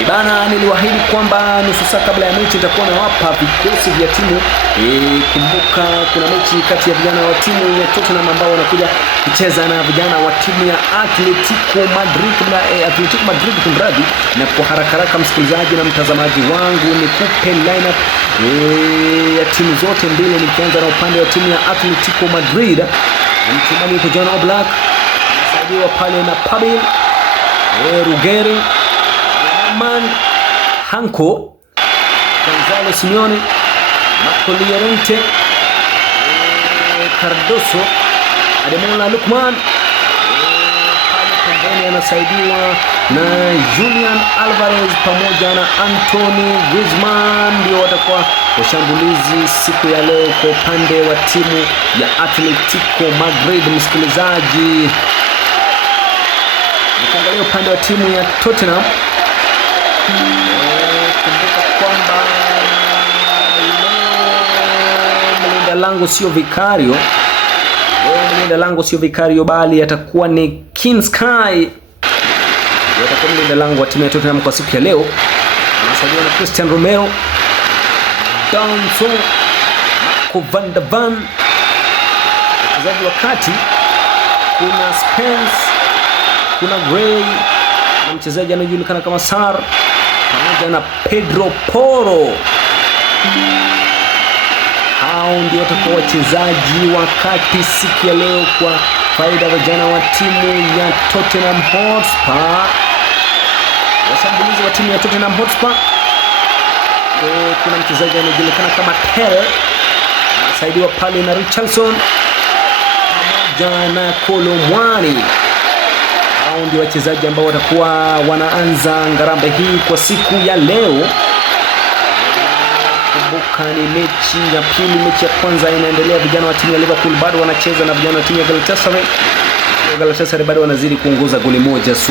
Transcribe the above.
Ibana, niliwaahidi kwamba nusu saa kabla ya mechi nitakuwa nawapa vikosi vya timu. Kumbuka kuna mechi kati ya vijana wa timu ya Tottenham ambao wanakuja kucheza na vijana wa timu ya Atletico Madrid kumradi. Na kwa haraka msikilizaji na mtazamaji wangu nikupe lineup ya timu zote mbili, nikianza na upande wa timu ya Atletico Madrid. Mchezaji yuko John Oblak, anasaidiwa pale na Pabil, Ruggeri, Hanko, Gonzalo Simeone, Marco Llorente, Cardoso, Ademola Lookman. Pale pembeni anasaidiwa na Julian Alvarez pamoja na Anthony Griezmann. Ndio watakuwa washambulizi siku ya leo kwa upande wa timu ya Atletico Madrid. Msikilizaji, nikiangalia upande wa timu ya Tottenham, kumbuka kwamba mlinda lango sio Vicario, bali atakuwa ni Kinskay. Atakuwa mlinda lango wa timu ya Tottenham kwa siku ya leo. Anasaidiwa na Christian Romero, Danso, Marco van der Van. Wachezaji wa kati kuna Spence, kuna Gray, na mchezaji anayejulikana kama Sar pamoja na Pedro Porro. Hao ndio watakuwa wachezaji wa kati siku ya leo kwa faida ya vijana wa timu ya Tottenham Hotspur. Washambulizi wa timu ya Tottenham Hotspur, kuna mchezaji anayejulikana kama Tel, anasaidiwa pale na Richarlison pamoja na Kolomwani. Hao ndio wachezaji ambao watakuwa wanaanza ngarambe hii kwa siku ya leo. Kumbuka ni mechi ya pili. Mechi ya kwanza inaendelea, vijana wa timu ya Liverpool bado wanacheza na vijana wa timu ya Galatasaray. Galatasaray bado wanazidi kuongoza goli 1-0.